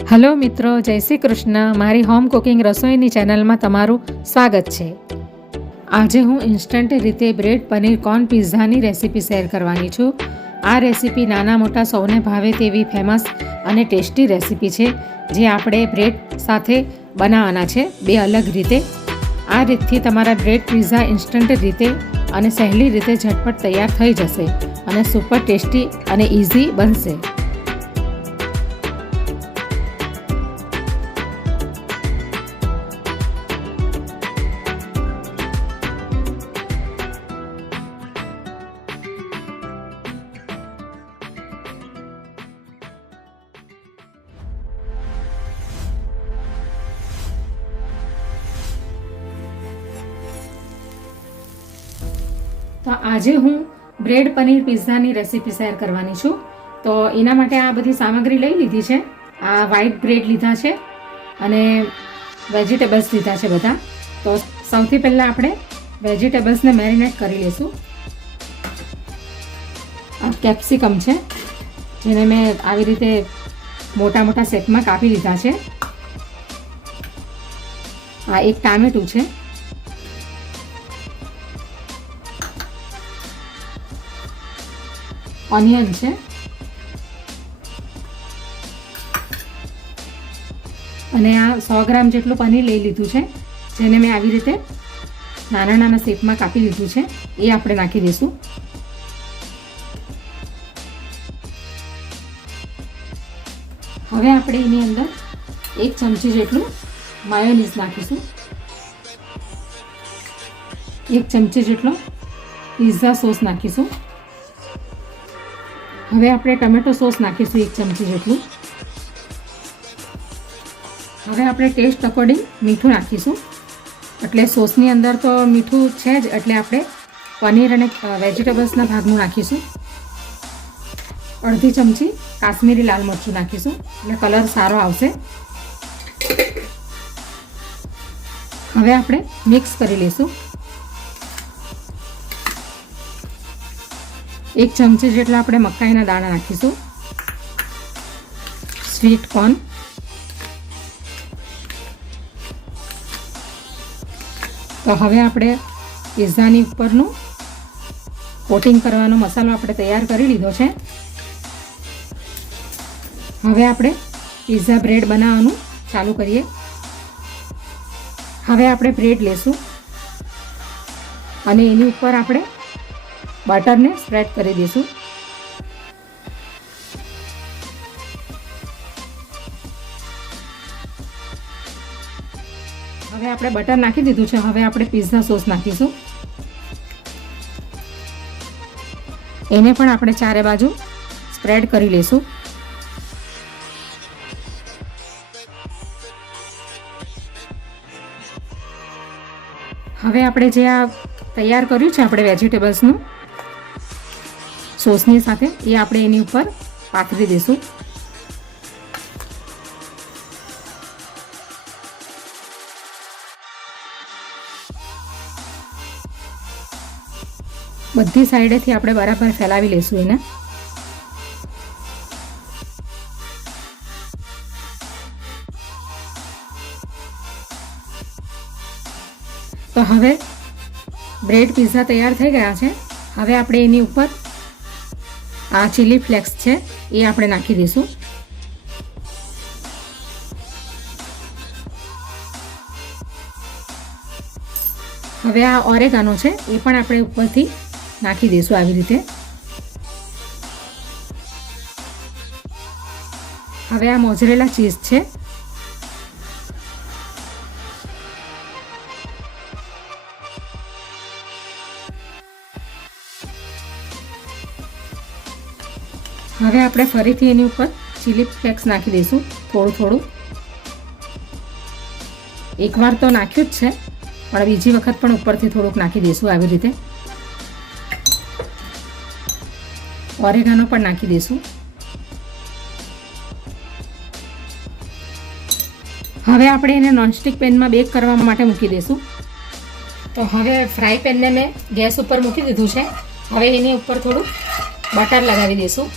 Hello મિત્રો, જય શ્રી કૃષ્ણ. મારી હોમ કુકિંગ રસોઈની ચેનલમાં તમારું સ્વાગત છે. આજે હું ઇન્સ્ટન્ટ રીતે બ્રેડ પનીર કોર્ન પિઝાની રેસીપી શેર કરવાની છું. આ રેસીપી નાના મોટા સૌને ભાવે તેવી ફેમસ અને ટેસ્ટી રેસીપી છે, જે આપણે બ્રેડ સાથે બનાવવાના છે, બે અલગ રીતે. આ રીતથી તમારા બ્રેડ પિઝા ઇન્સ્ટન્ટ રીતે અને સહેલી રીતે ઝટપટ તૈયાર થઈ જશે અને સુપર ટેસ્ટી અને ઇઝી બનશે. તો આજે હું બ્રેડ પનીર પિઝાની રેસીપી શેર કરવાની છું. તો એના માટે આ બધી સામગ્રી લઈ લીધી છે. આ વ્હાઈટ બ્રેડ લીધા છે અને વેજીટેબલ્સ લીધા છે બધા. તો સૌથી પહેલાં આપણે વેજીટેબલ્સને મેરિનેટ કરી લઈશું. આ કેપ્સિકમ છે, જેને મેં આવી રીતે મોટા મોટા શેપમાં કાપી લીધા છે. આ એક ટામેટું છે. ઓનિયન છે, અને આ 100 ગ્રામ જેટલું પનીર લઈ લીધું છે, જેને મેં આવી રીતે નાના નાના શેપમાં કાપી લીધું છે. એ આપણે નાખી દઈશું. હવે આપણે એની અંદર 1 ચમચી જેટલું માયોનીઝ નાખીશું. 1 ચમચી જેટલો પિઝા સોસ નાખીશું. હવે આપણે ટમેટો સોસ નાખીશું 1 ચમચી જેટલું. હવે આપણે ટેસ્ટ અકોર્ડિંગ મીઠું નાખીશું. એટલે સોસની અંદર તો મીઠું છે જ, એટલે આપણે પનીર અને વેજીટેબલ્સના ભાગનું નાખીશું. અડધી ચમચી કાશ્મીરી લાલ મરચું નાખીશું, એટલે કલર સારો આવશે. હવે આપણે મિક્સ કરી લઈશું. 1 ચમચી જેટલા આપણે મકાઈના દાણા નાખીશું. સ્વીટ કોર્ન, તો હવે આપણે પિઝાની ઉપરનું કોટિંગ કરવાનો મસાલો આપણે તૈયાર કરી લીધો છે. હવે આપણે પિઝા બ્રેડ બનાવવાનું ચાલુ કરીએ. હવે આપણે બ્રેડ લેશું અને એની ઉપર આપણે બટરને સ્પ્રેડ કરી દઈશું. હવે આપણે બટર નાખી દીધું છે. હવે આપણે પિઝા સોસ નાખીશું. એને પણ આપણે ચારે બાજુ સ્પ્રેડ કરી લઈશું. હવે આપણે જે આ તૈયાર કર્યું છે આપણે વેજીટેબલ્સનું સોસની સાથે, એ આપણે એની ઉપર પાથરી દઈશું. બધી સાઈડેથી આપણે બરાબર ફેલાવી લઈશું એને. તો હવે બ્રેડ પિઝા તૈયાર થઈ ગયા છે. હવે આપણે એની ઉપર આ ચીલી ફ્લેક્સ છે, એ આપણે નાખી દઈશું. હવે આ ઓરેગાનો છે, એ પણ આપણે ઉપરથી નાખી દઈશું આવી રીતે. હવે આ મોઝરેલા ચીઝ છે, હવે આપણે ફરીથી એની ઉપર ચીલી ફ્લેક્સ નાખી દઈશું થોડું થોડું. એકવાર તો નાખ્યું જ છે, પણ બીજી વખત પણ ઉપરથી થોડુંક નાખી દઈશું આવી રીતે. ઓરેગાનો પણ નાખી દઈશું. હવે આપણે એને નોનસ્ટિક પેનમાં બેક કરવા માટે મૂકી દઈશું. તો હવે ફ્રાય પેનને મેં ગેસ ઉપર મૂકી દીધું છે. હવે એની ઉપર થોડું બટર લગાવી દઈશું.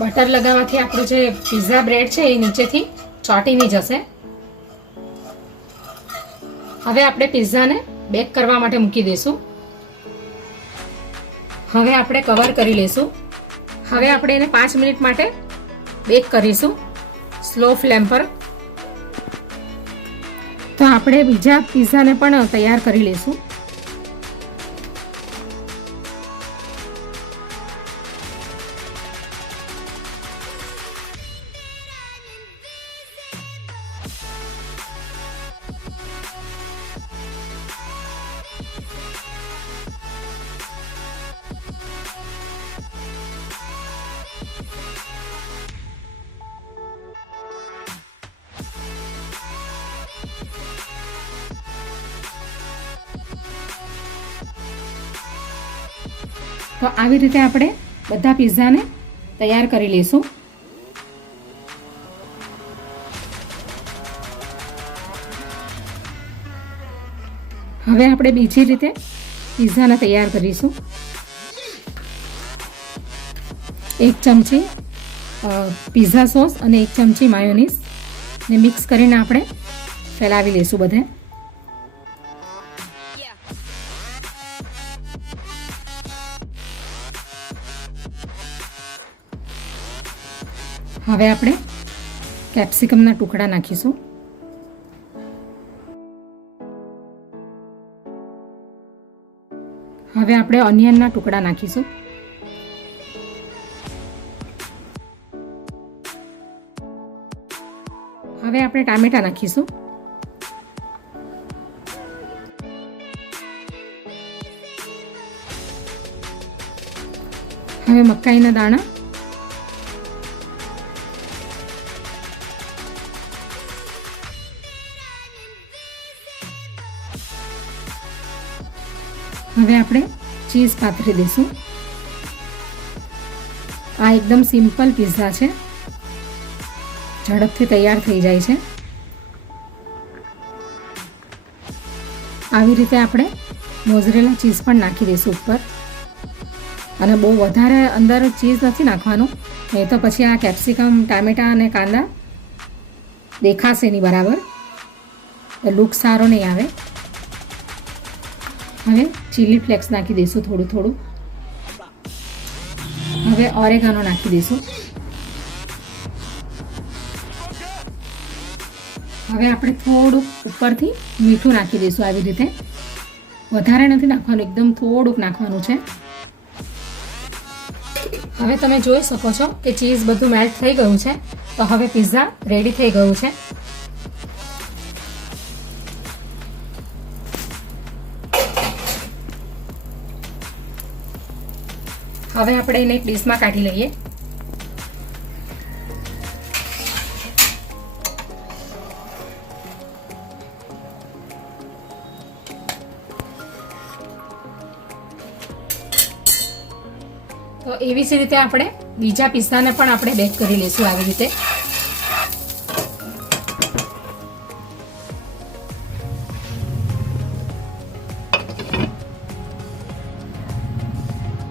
બટર લગાવવાથી આપણું જે પિઝા બ્રેડ છે એ નીચેથી ચોંટી નહીં જશે. હવે આપણે પિઝાને બેક કરવા માટે મૂકી દઈશું. હવે આપણે કવર કરી લઈશું. હવે આપણે એને 5 મિનિટ માટે બેક કરીશું સ્લો ફ્લેમ પર. તો આપણે બીજા પિઝાને પણ તૈયાર કરી લઈશું. તો આવી રીતે આપણે બધા પિઝાને તૈયાર કરી લઈશું. હવે આપણે બીજી રીતે પિઝાને તૈયાર કરીશું. 1 ચમચી પિઝા સોસ અને 1 ચમચી માયોનીઝ ને મિક્સ કરીને આપણે ફેલાવી લઈશું બધે. હવે આપણે કેપ્સિકમના ટુકડા નાખીશું. હવે આપણે ઓનિયનના ટુકડા નાખીશું. હવે આપણે ટામેટા નાખીશું. હવે મકાઈના દાણા, હવે આપણે ચીઝ પાથરી દઈશું. આ એકદમ સિમ્પલ પિઝા છે, ઝડપથી તૈયાર થઈ જાય છે. આવી રીતે આપણે મોઝરેલા ચીઝ પણ નાખી દઈશું ઉપર. અને બહુ વધારે અંદર ચીઝ નથી નાખવાનું, નહીં તો પછી આ કેપ્સિકમ, ટામેટા અને કાંદા દેખાશે નહીં બરાબર, લુક સારો નહીં આવે. હવે ચીલી ફ્લેક્સ નાખી દઈશું થોડું થોડું. હવે ઓરેગાનો નાખી દઈશું. હવે આપણે થોડુંક ઉપરથી મીઠું નાખી દઈશું. આવી રીતે વધારે નથી નાખવાનું, એકદમ થોડુંક નાખવાનું છે. હવે તમે જોઈ શકો છો કે ચીઝ બધું મેલ્ટ થઈ ગયું છે. તો હવે પિઝા રેડી થઈ ગયું છે. હવે આપણે એને એક ડીશમાં કાઢી લઈએ. તો એવી જ રીતે આપણે બીજા પિઝાને પણ આપણે બેક કરી લઈશું આવી રીતે.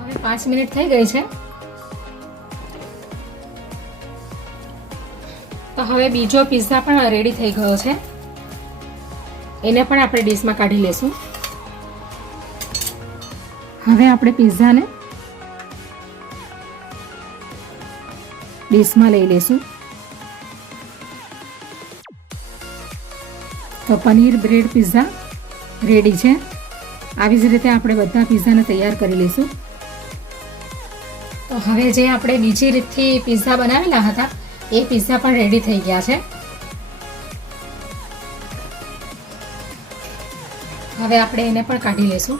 હવે 5 મિનિટ થઈ ગઈ છે. તો હવે બીજો પિઝા પણ રેડી થઈ ગયો છે. એને પણ આપણે ડીશમાં કાઢી લઈશું. હવે આપણે પિઝાને ડીશમાં લઈ લઈશું. તો પનીર બ્રેડ પિઝા રેડી છે. આવી જ રીતે આપણે બધા પિઝાને તૈયાર કરી લઈશું. તો હવે જે આપણે બીજી રીતથી પિઝા બનાવેલા હતા એ પિઝા પણ રેડી થઈ ગયા છે. હવે આપણે એને પણ કાઢી લઈશું.